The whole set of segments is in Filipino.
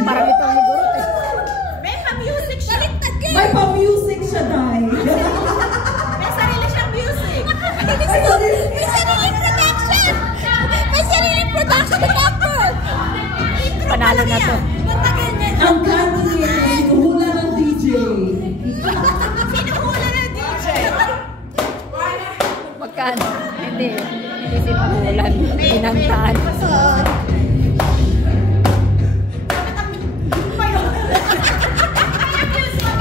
Parang ito ang siguro. May pa-music siya. May pa-music siya, Day. May sarili siyang music. May sariling production! May sariling production, doctor! Panalo na to. Ang kanto niya ay hula ng DJ. Sinuhula ng DJ. Magkano? Hindi sinuhulan. Pinantaan.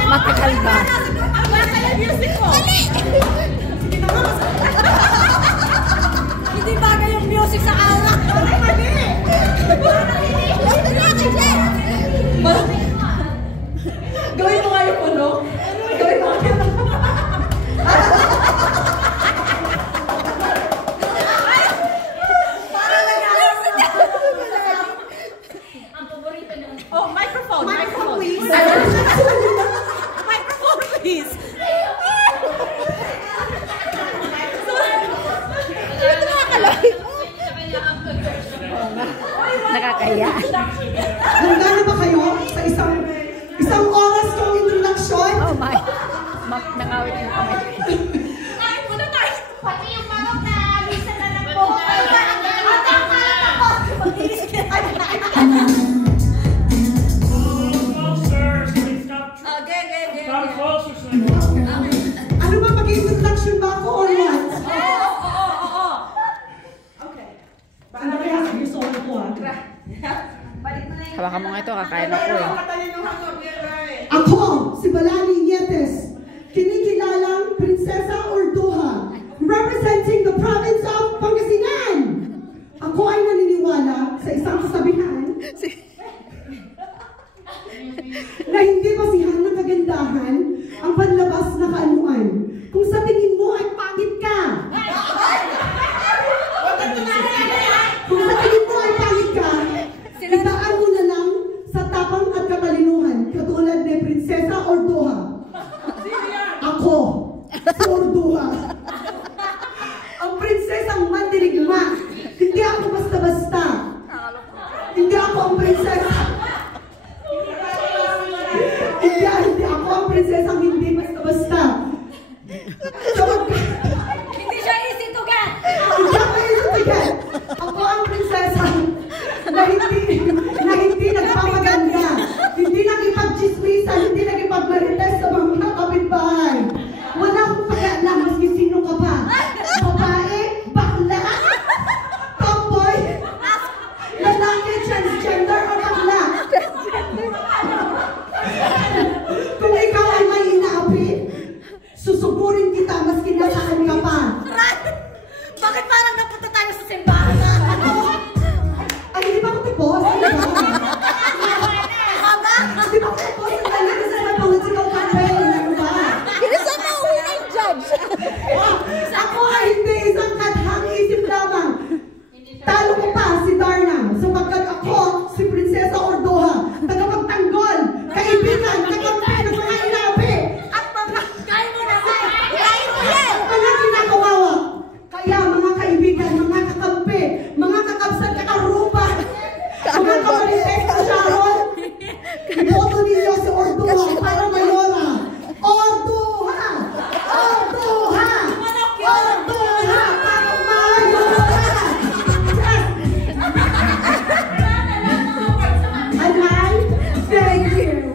Matagal ba? Ang masaya music mo. Hindi bagay yung music sa aura. Gawin mo nga yung puno. Gawin mo nga yung Oh, microphone. Microphone, please. Microphone, please. Nakakaya. Nandano ba kayo sa isang oras kong introduction? Oh my. Nangawit yung kamay. Pati yung manok na lisa na lang po. Ano ba, mag-introduction ba ako or what? Okay. Ano kaya? Gusto ko ah. Hawakan mo nga ito, kakain ako eh. Ako, si Balani Nietes, kinikilalang Prinsesa Orduha, representing the province of Pangasinan. Ako ay naniniwala sa isang kasabihan na hindi basihan ng kagandahan ang panlabas na kaanuan. Kung sa tingin mo ay pangit ka, kung sa tingin mo ay pangit ka, idaan mo na lang sa tapang at katalinuhan, katulad ni Prinsesa Orduha. Ako, si Orduha. Ang prinsesang mandirigma. Hindi ako basta-basta. Hindi ako ang prinsesa. Hindi ako ang prinsesang hindi basta-basta. Hindi siya easy to get. Hindi ako easy to get. Ako ang prinsesa na hindi nagpapaganda, hindi nakipag-chismisan, hindi nakipag-marites sa mga kapitbahay. Wala akong pag-alam maski sino ka pa. Babae, bakla, tomboy, lalaki, transgender o bakla. Kung ikaw ay may inaapi, susugurin kita maski nasaan ka pa. Bakit parang napunta tayo sa simbahan? Ay, hindi ba ako tipos? Hindi ba ako tipos? Hindi kasi sa political campaign. Ano ba? Kinasa mo unang judge. Ako ay hindi isang kathang isip lamang. Talo ko pa si Darna sapagkat ako si Prinsesa Orduha, tagapagtanggol, kaibigan, kakampi ng mga inapi at mga mga kinakawawa. Kaya mga kaibigan, mga kakampi, mga kakabsat, kakarupa, mga kamalites sa Sharon, iboto ninyo si Orduha para mayora. Orduha! Orduha! Orduha! Para mayora! And I thank you.